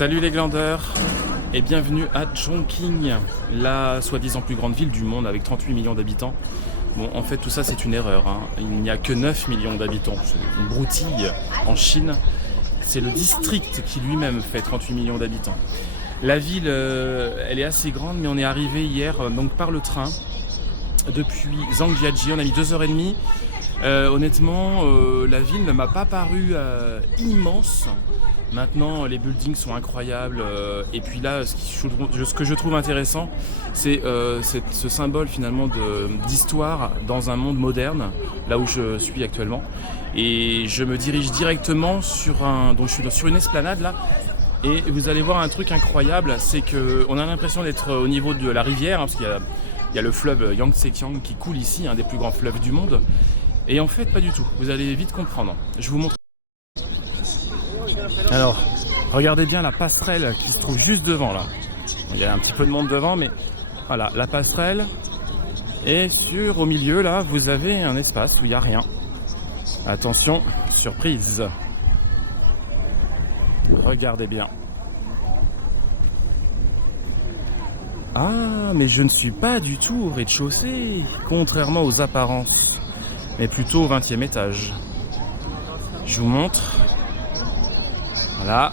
Salut les glandeurs et bienvenue à Chongqing, la soi-disant plus grande ville du monde avec 38 millions d'habitants. Bon, en fait tout ça c'est une erreur, hein. Il n'y a que 9 millions d'habitants, c'est une broutille en Chine. C'est le district qui lui-même fait 38 millions d'habitants. La ville, elle est assez grande, mais on est arrivé hier donc par le train depuis Zhangjiajie, on a mis 2h30. Honnêtement, la ville ne m'a pas paru immense. Maintenant, les buildings sont incroyables. Et puis là, ce que je trouve intéressant, c'est ce symbole finalement d'histoire dans un monde moderne, là où je suis actuellement. Et je me dirige directement donc je suis sur une esplanade là. Et vous allez voir un truc incroyable, c'est qu'on a l'impression d'être au niveau de la rivière, hein, parce qu'il y a le fleuve Yangtze-Kiang qui coule ici, un des plus grands fleuves du monde. Et en fait, pas du tout. Vous allez vite comprendre. Je vous montre. Alors, regardez bien la passerelle qui se trouve juste devant là. Il y a un petit peu de monde devant, mais voilà, la passerelle. Et au milieu là, vous avez un espace où il n'y a rien. Attention, surprise. Regardez bien. Ah, mais je ne suis pas du tout au rez-de-chaussée, contrairement aux apparences, mais plutôt au 20e étage. Je vous montre. Voilà,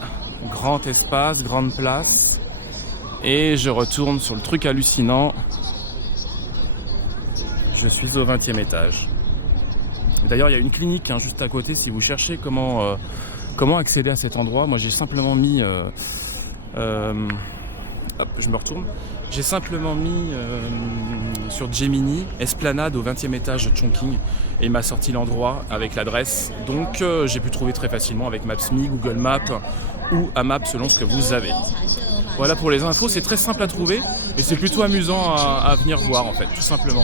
grand espace, grande place. Et je retourne sur le truc hallucinant. Je suis au 20e étage. D'ailleurs, il y a une clinique hein, juste à côté si vous cherchez comment accéder à cet endroit. Moi, j'ai simplement mis... hop, je me retourne. J'ai simplement mis sur Gemini, Esplanade au 20e étage de Chongqing et il m'a sorti l'endroit avec l'adresse. Donc j'ai pu trouver très facilement avec Maps.me, Google Maps ou Amap selon ce que vous avez. Voilà pour les infos, c'est très simple à trouver et c'est plutôt amusant à venir voir en fait, tout simplement.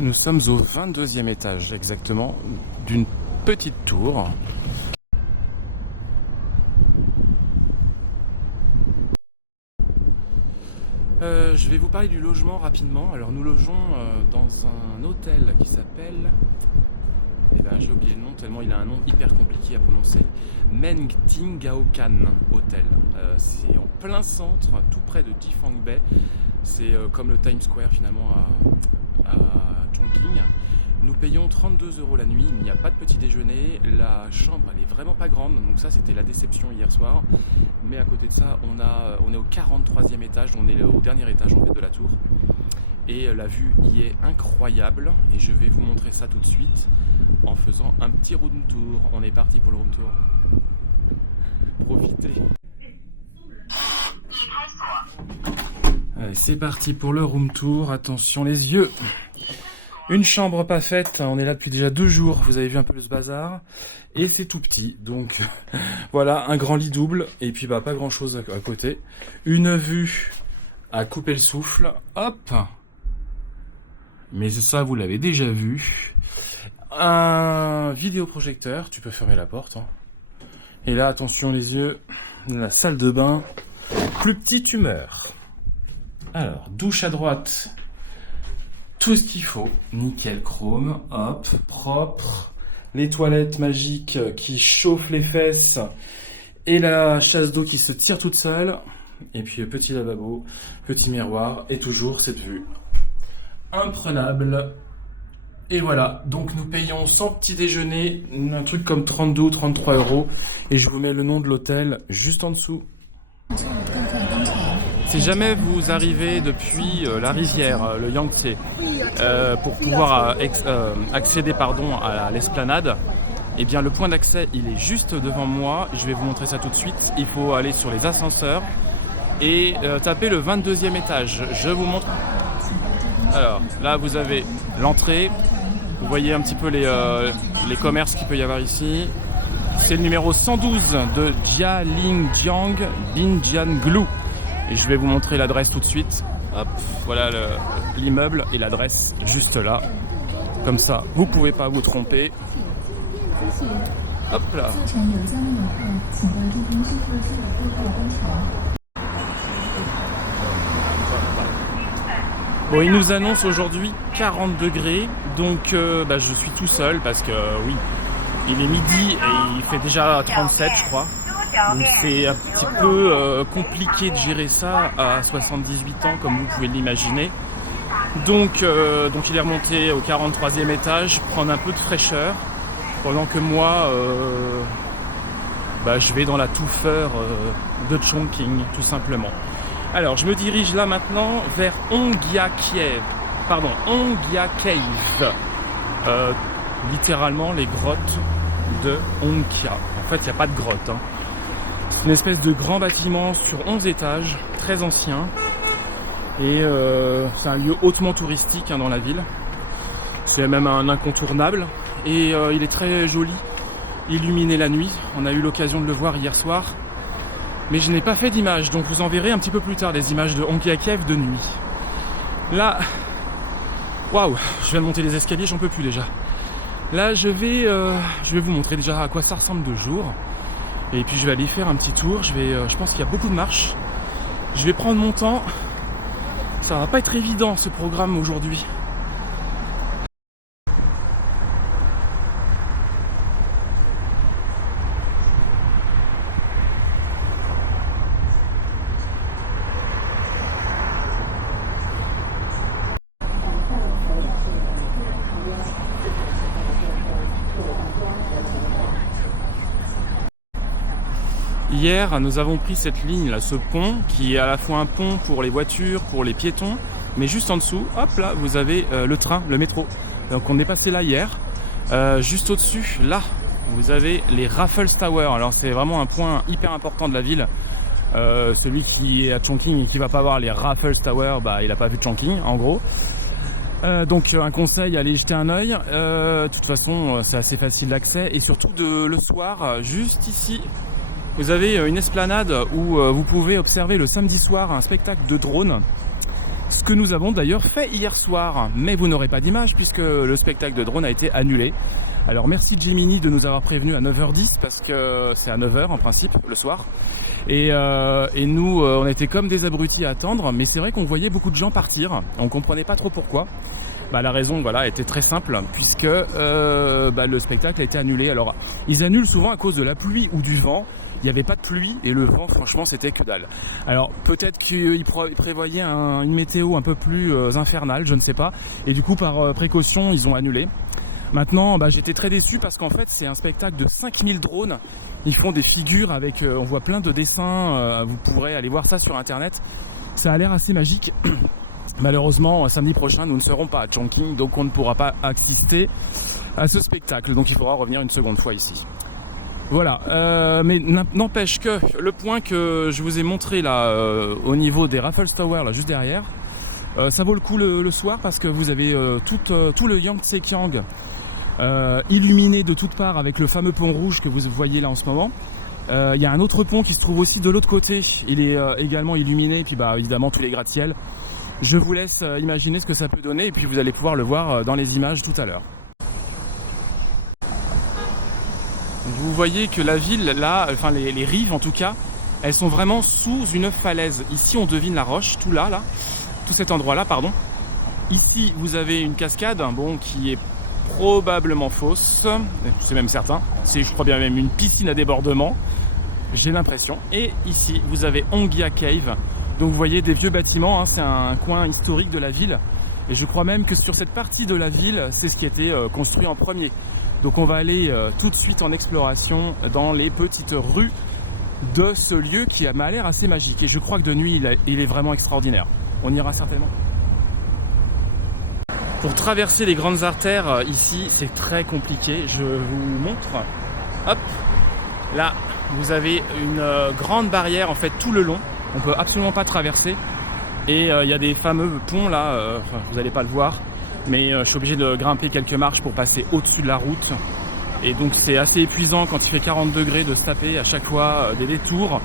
Nous sommes au 22e étage exactement d'une petite tour. Je vais vous parler du logement rapidement. Alors nous logeons dans un hôtel qui s'appelle... Eh ben, j'ai oublié le nom tellement il a un nom hyper compliqué à prononcer. Mengtinggaocan Hotel. C'est en plein centre, tout près de Jifang Bay. C'est comme le Times Square finalement à Chongqing. Nous payons 32 € la nuit, il n'y a pas de petit déjeuner, la chambre elle est vraiment pas grande, donc ça c'était la déception hier soir. Mais à côté de ça, on est au 43e étage, on est au dernier étage en fait de la tour. Et la vue y est incroyable et je vais vous montrer ça tout de suite en faisant un petit room tour. On est parti pour le room tour. Profitez. Allez, c'est parti pour le room tour. Attention les yeux. Une chambre pas faite, on est là depuis déjà 2 jours, vous avez vu un peu ce bazar. Et c'est tout petit, donc voilà, un grand lit double, et puis bah pas grand chose à côté. Une vue à couper le souffle, hop. Mais ça vous l'avez déjà vu. Un vidéoprojecteur, tu peux fermer la porte. Hein. Et là, attention les yeux, la salle de bain, plus petite humeur. Alors, douche à droite. Tout ce qu'il faut, nickel chrome, hop, propre, les toilettes magiques qui chauffent les fesses et la chasse d'eau qui se tire toute seule, et puis petit lavabo, petit miroir et toujours cette vue imprenable. Et voilà, donc nous payons sans petit déjeuner un truc comme 32 ou 33 € et je vous mets le nom de l'hôtel juste en dessous. Si jamais vous arrivez depuis la rivière, le Yangtze, pour pouvoir accéder à l'esplanade, eh bien le point d'accès il est juste devant moi. Je vais vous montrer ça tout de suite. Il faut aller sur les ascenseurs et taper le 22e étage. Je vous montre. Alors là vous avez l'entrée. Vous voyez un petit peu les commerces qu'il peut y avoir ici. C'est le numéro 112 de Jialingjiang Binjianglu. Et je vais vous montrer l'adresse tout de suite. Hop, voilà l'immeuble et l'adresse juste là. Comme ça, vous pouvez pas vous tromper. Hop là. Bon, il nous annonce aujourd'hui 40 degrés, donc je suis tout seul parce que oui, il est midi et il fait déjà 37 je crois. Donc c'est un petit peu compliqué de gérer ça à 78 ans comme vous pouvez l'imaginer. Donc il est remonté au 43e étage, prendre un peu de fraîcheur, pendant que moi je vais dans la touffeur de Chongqing tout simplement. Alors je me dirige là maintenant vers Hongya Cave, littéralement les grottes de Hongya. En fait il n'y a pas de grotte, hein. C'est une espèce de grand bâtiment sur 11 étages, très ancien. Et c'est un lieu hautement touristique dans la ville. C'est même un incontournable. Et il est très joli, illuminé la nuit. On a eu l'occasion de le voir hier soir. Mais je n'ai pas fait d'image, donc vous en verrez un petit peu plus tard des images de Hongya Cave de nuit. Là, waouh, je viens de monter les escaliers, j'en peux plus déjà. Là, je vais vous montrer déjà à quoi ça ressemble de jour. Et puis je vais aller faire un petit tour. Je pense qu'il y a beaucoup de marches. Je vais prendre mon temps. Ça va pas être évident ce programme aujourd'hui. Hier, nous avons pris cette ligne, là, ce pont, qui est à la fois un pont pour les voitures, pour les piétons, mais juste en dessous, hop là, vous avez le train, le métro. Donc on est passé là hier. Juste au-dessus, là, vous avez les Raffles Tower. Alors c'est vraiment un point hyper important de la ville. Celui qui est à Chongqing et qui va pas voir les Raffles Tower, il n'a pas vu Chongqing, en gros. Donc un conseil, allez jeter un œil. De toute façon, c'est assez facile d'accès. Et surtout le soir, juste ici, vous avez une esplanade où vous pouvez observer le samedi soir un spectacle de drones. Ce que nous avons d'ailleurs fait hier soir. Mais vous n'aurez pas d'image puisque le spectacle de drone a été annulé. Alors merci Gemini de nous avoir prévenu à 9h10 parce que c'est à 9h en principe le soir. Et nous on était comme des abrutis à attendre. Mais c'est vrai qu'on voyait beaucoup de gens partir. On comprenait pas trop pourquoi. La raison était très simple puisque le spectacle a été annulé. Alors ils annulent souvent à cause de la pluie ou du vent. Il n'y avait pas de pluie et le vent franchement c'était que dalle. Alors peut-être qu'ils prévoyaient une météo un peu plus infernale, je ne sais pas. Et du coup par précaution ils ont annulé. Maintenant j'étais très déçu parce qu'en fait c'est un spectacle de 5000 drones. Ils font des figures avec, on voit plein de dessins, vous pourrez aller voir ça sur internet. Ça a l'air assez magique. Malheureusement samedi prochain nous ne serons pas à Chongqing donc on ne pourra pas assister à ce spectacle. Donc il faudra revenir une seconde fois ici. Voilà, mais n'empêche que le point que je vous ai montré là au niveau des Raffles Tower là juste derrière, ça vaut le coup le soir parce que vous avez tout le Yangtze-Kiang illuminé de toutes parts avec le fameux pont rouge que vous voyez là en ce moment. Il y a un autre pont qui se trouve aussi de l'autre côté, il est également illuminé et puis évidemment tous les gratte-ciel. Je vous laisse imaginer ce que ça peut donner et puis vous allez pouvoir le voir dans les images tout à l'heure. Vous voyez que la ville, là, enfin les rives en tout cas, elles sont vraiment sous une falaise. Ici on devine la roche, tout cet endroit-là, pardon. Ici vous avez une cascade, qui est probablement fausse, c'est même certain. C'est, je crois bien même une piscine à débordement, j'ai l'impression. Et ici vous avez Hongya Cave. Donc vous voyez des vieux bâtiments, c'est un coin historique de la ville. Et je crois même que sur cette partie de la ville, c'est ce qui a été construit en premier. Donc on va aller tout de suite en exploration dans les petites rues de ce lieu qui m'a l'air assez magique. Et je crois que de nuit, il est vraiment extraordinaire. On ira certainement. Pour traverser les grandes artères, ici, c'est très compliqué. Je vous montre. Hop, là, vous avez une grande barrière en fait tout le long. On peut absolument pas traverser. Et il y a des fameux ponts là, vous n'allez pas le voir. Mais je suis obligé de grimper quelques marches pour passer au-dessus de la route. Et donc c'est assez épuisant quand il fait 40 degrés de se taper à chaque fois des détours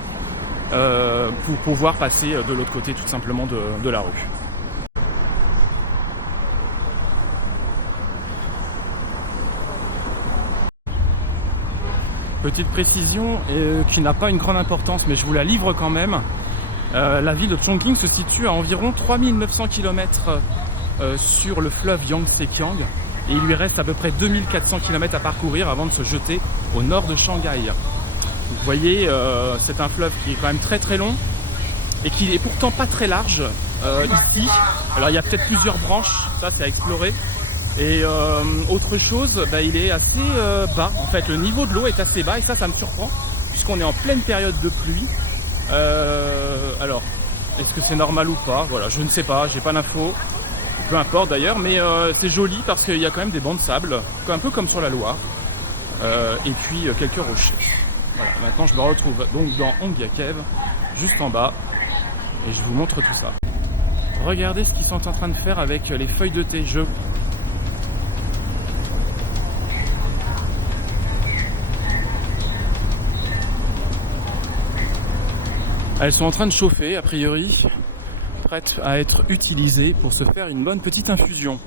pour pouvoir passer de l'autre côté tout simplement de la rue. Petite précision qui n'a pas une grande importance, mais je vous la livre quand même. La ville de Chongqing se situe à environ 3900 km sur le fleuve Yangtze-Kiang et il lui reste à peu près 2400 km à parcourir avant de se jeter au nord de Shanghai. Vous voyez, c'est un fleuve qui est quand même très très long et qui est pourtant pas très large ici. Alors il y a peut-être plusieurs branches, ça c'est à explorer. Et autre chose, il est assez bas. En fait, le niveau de l'eau est assez bas et ça me surprend puisqu'on est en pleine période de pluie. Alors, est-ce que c'est normal ou pas? Voilà, je ne sais pas, j'ai pas d'infos. Peu importe d'ailleurs, mais c'est joli parce qu'il y a quand même des bancs de sable, un peu comme sur la Loire. Et puis quelques rochers. Voilà, maintenant je me retrouve donc dans Hongyakev, juste en bas, et je vous montre tout ça. Regardez ce qu'ils sont en train de faire avec les feuilles de thé. Elles sont en train de chauffer, a priori, prêtes à être utilisées pour se faire une bonne petite infusion.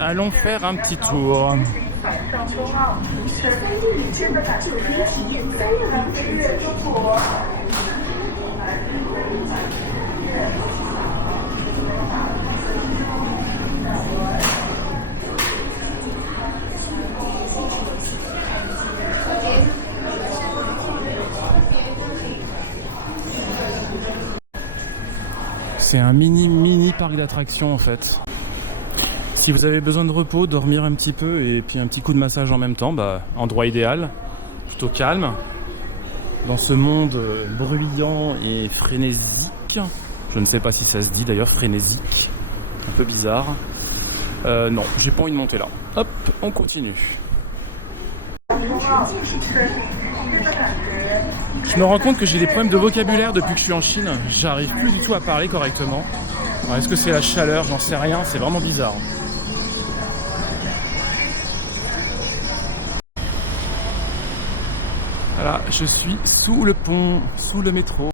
Allons faire un petit tour. C'est un mini parc d'attractions en fait. Si vous avez besoin de repos, dormir un petit peu et puis un petit coup de massage en même temps, endroit idéal, plutôt calme. Dans ce monde bruyant et frénésique, je ne sais pas si ça se dit d'ailleurs, frénésique, un peu bizarre. Non, j'ai pas envie de monter là. Hop, on continue. Je me rends compte que j'ai des problèmes de vocabulaire depuis que je suis en Chine. J'arrive plus du tout à parler correctement. Est-ce que c'est la chaleur? J'en sais rien, c'est vraiment bizarre. Voilà, je suis sous le pont, sous le métro.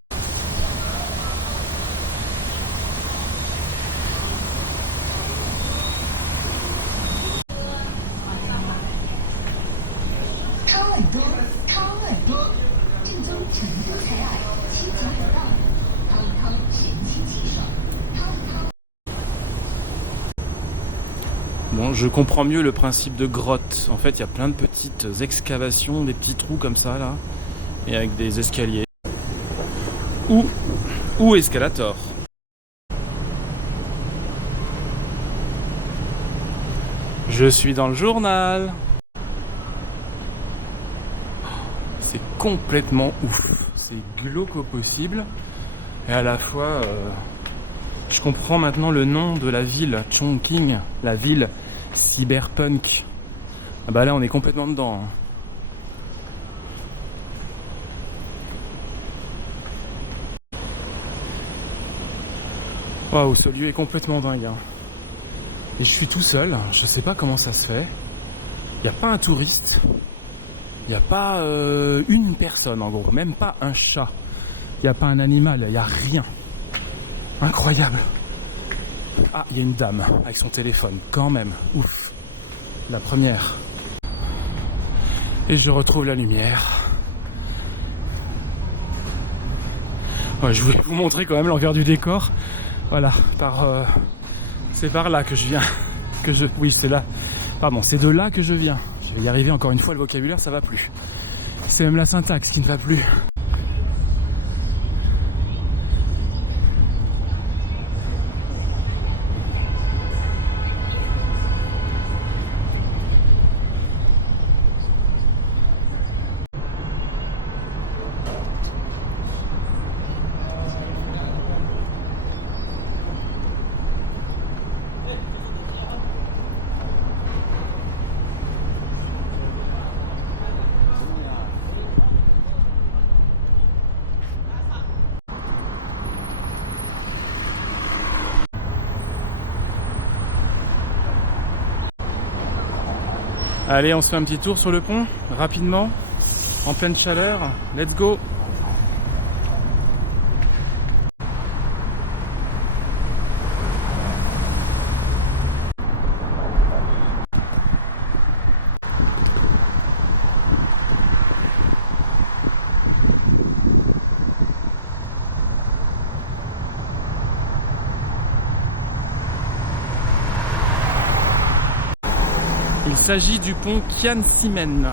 Bon, je comprends mieux le principe de grotte. En fait, il y a plein de petites excavations, des petits trous comme ça, là. Et avec des escaliers. Ou escalator. Je suis dans le journal. C'est complètement ouf. C'est glauque au possible. Et à la fois, je comprends maintenant le nom de la ville, Chongqing, la ville cyberpunk. Ah bah là, on est complètement dedans. Waouh, ce lieu est complètement dingue. Et je suis tout seul, je sais pas comment ça se fait. Il n'y a pas un touriste. Il n'y a pas une personne en gros, même pas un chat. Il n'y a pas un animal, il n'y a rien. Incroyable. Ah, il y a une dame avec son téléphone, quand même. Ouf. La première. Et je retrouve la lumière. Ouais, je voulais vous montrer quand même l'envers du décor. Voilà, c'est par là que je viens. Oui, c'est là. Pardon, c'est de là que je viens. Je vais y arriver encore une fois, le vocabulaire, ça va plus. C'est même la syntaxe qui ne va plus. Allez, on se fait un petit tour sur le pont, rapidement, en pleine chaleur. Let's go! Il s'agit du pont Kian Simen.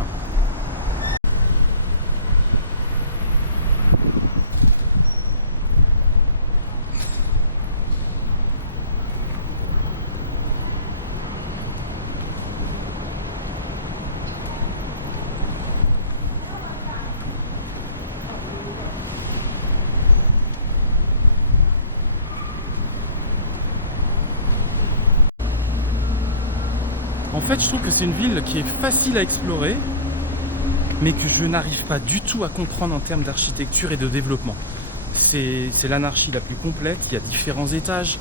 En fait, je trouve que c'est une ville qui est facile à explorer, mais que je n'arrive pas du tout à comprendre en termes d'architecture et de développement. C'est l'anarchie la plus complète, il y a différents étages.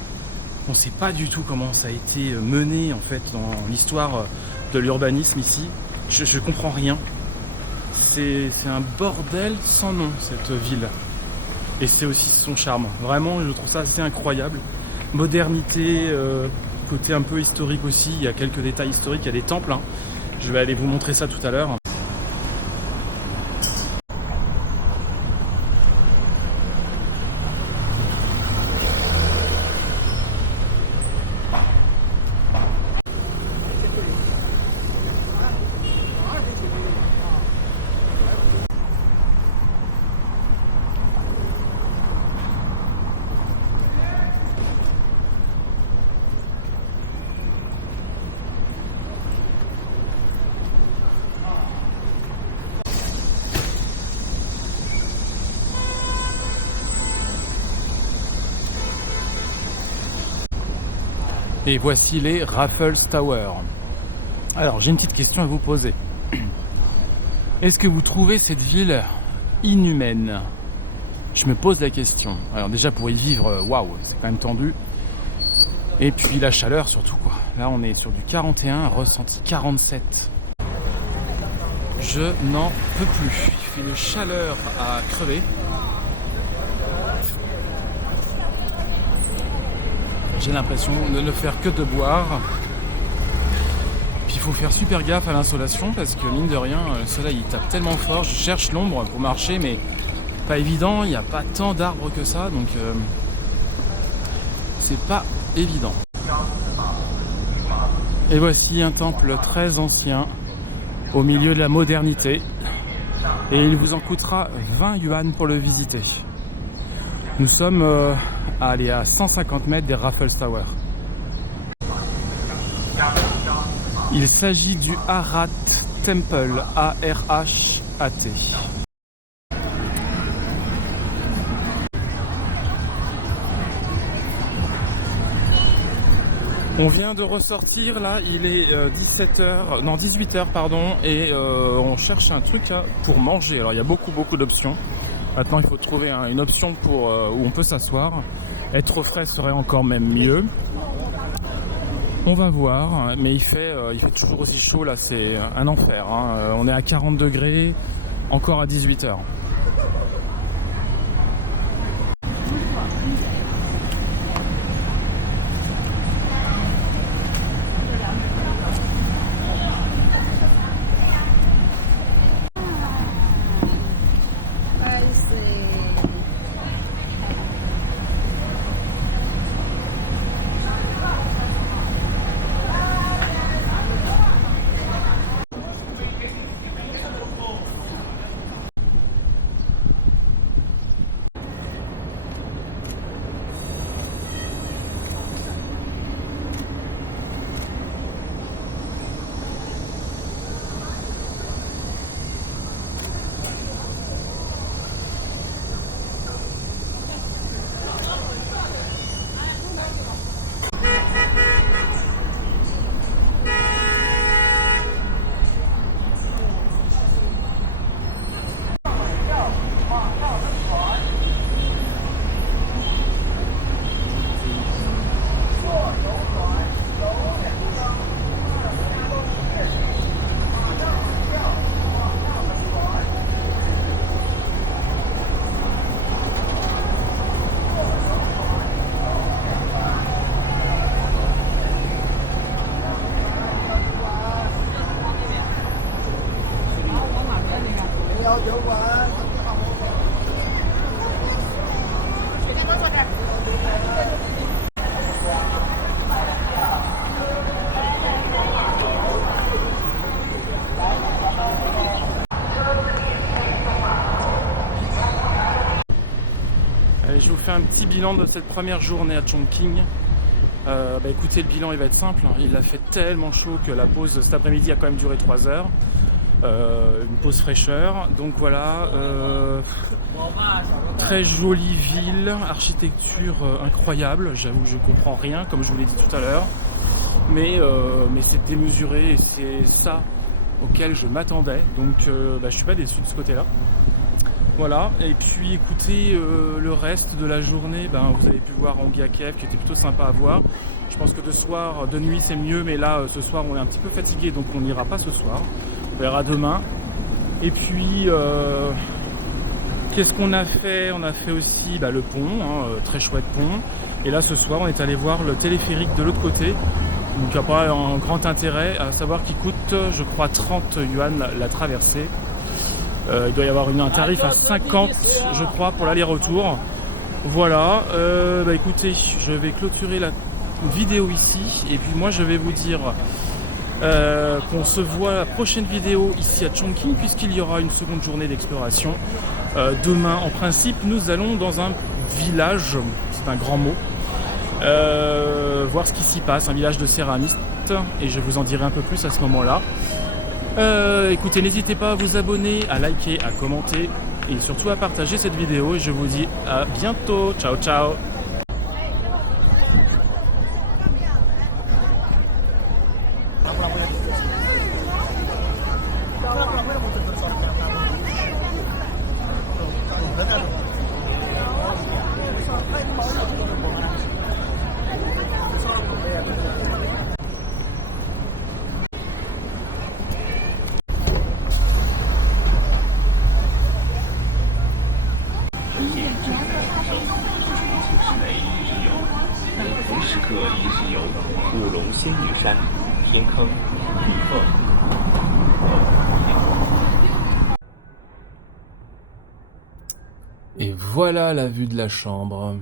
On ne sait pas du tout comment ça a été mené en fait dans l'histoire de l'urbanisme ici. Je comprends rien. C'est un bordel sans nom cette ville. Et c'est aussi son charme. Vraiment, je trouve ça assez incroyable. Modernité, côté un peu historique aussi. Il y a quelques détails historiques, il y a des temples. Hein. Je vais aller vous montrer ça tout à l'heure. Et voici les Raffles Tower. Alors j'ai une petite question à vous poser. Est-ce que vous trouvez cette ville inhumaine? Je me pose la question. Alors déjà pour y vivre, waouh, c'est quand même tendu. Et puis la chaleur surtout quoi. Là on est sur du 41, ressenti 47. Je n'en peux plus. Il fait une chaleur à crever. J'ai l'impression de ne faire que de boire. Puis il faut faire super gaffe à l'insolation parce que mine de rien, le soleil il tape tellement fort. Je cherche l'ombre pour marcher, mais pas évident. Il n'y a pas tant d'arbres que ça, donc c'est pas évident. Et voici un temple très ancien au milieu de la modernité. Et il vous en coûtera 20 yuan pour le visiter. Nous sommes à 150 mètres des Raffles Tower. Il s'agit du Arat Temple, A-R-H-A-T. On vient de ressortir là, il est 18h pardon, et on cherche un truc pour manger. Alors il y a beaucoup d'options. Maintenant il faut trouver une option pour où on peut s'asseoir. Être au frais serait encore même mieux. On va voir, mais il fait toujours aussi chaud là, c'est un enfer. Hein. On est à 40 degrés, encore à 18h. Allez, je vous fais un petit bilan de cette première journée à Chongqing. Écoutez, le bilan il va être simple. Il a fait tellement chaud que la pause cet après-midi a quand même duré 3 heures. Une pause fraîcheur. Donc voilà, très jolie ville, architecture incroyable. J'avoue que je comprends rien, comme je vous l'ai dit tout à l'heure. Mais c'est démesuré et c'est ça auquel je m'attendais. Donc je suis pas déçu de ce côté-là. Voilà, et puis écoutez, le reste de la journée, vous avez pu voir Hongya Kiev qui était plutôt sympa à voir. Je pense que de nuit c'est mieux, mais là ce soir on est un petit peu fatigué, donc on n'ira pas ce soir. On verra demain. Et puis, qu'est-ce qu'on a fait? On a fait aussi le pont, très chouette pont. Et là ce soir on est allé voir le téléphérique de l'autre côté. Donc il n'y a pas un grand intérêt, à savoir qu'il coûte, je crois, 30 yuan la traversée. Il doit y avoir un tarif à 50, je crois, pour l'aller-retour. Voilà, écoutez, je vais clôturer la vidéo ici. Et puis moi, je vais vous dire qu'on se voit la prochaine vidéo ici à Chongqing, puisqu'il y aura une seconde journée d'exploration. Demain, en principe, nous allons dans un village, c'est un grand mot, voir ce qui s'y passe, un village de céramistes. Et je vous en dirai un peu plus à ce moment-là. Écoutez, n'hésitez pas à vous abonner, à liker, à commenter et surtout à partager cette vidéo. Et je vous dis à bientôt. Ciao, ciao. Et voilà la vue de la chambre.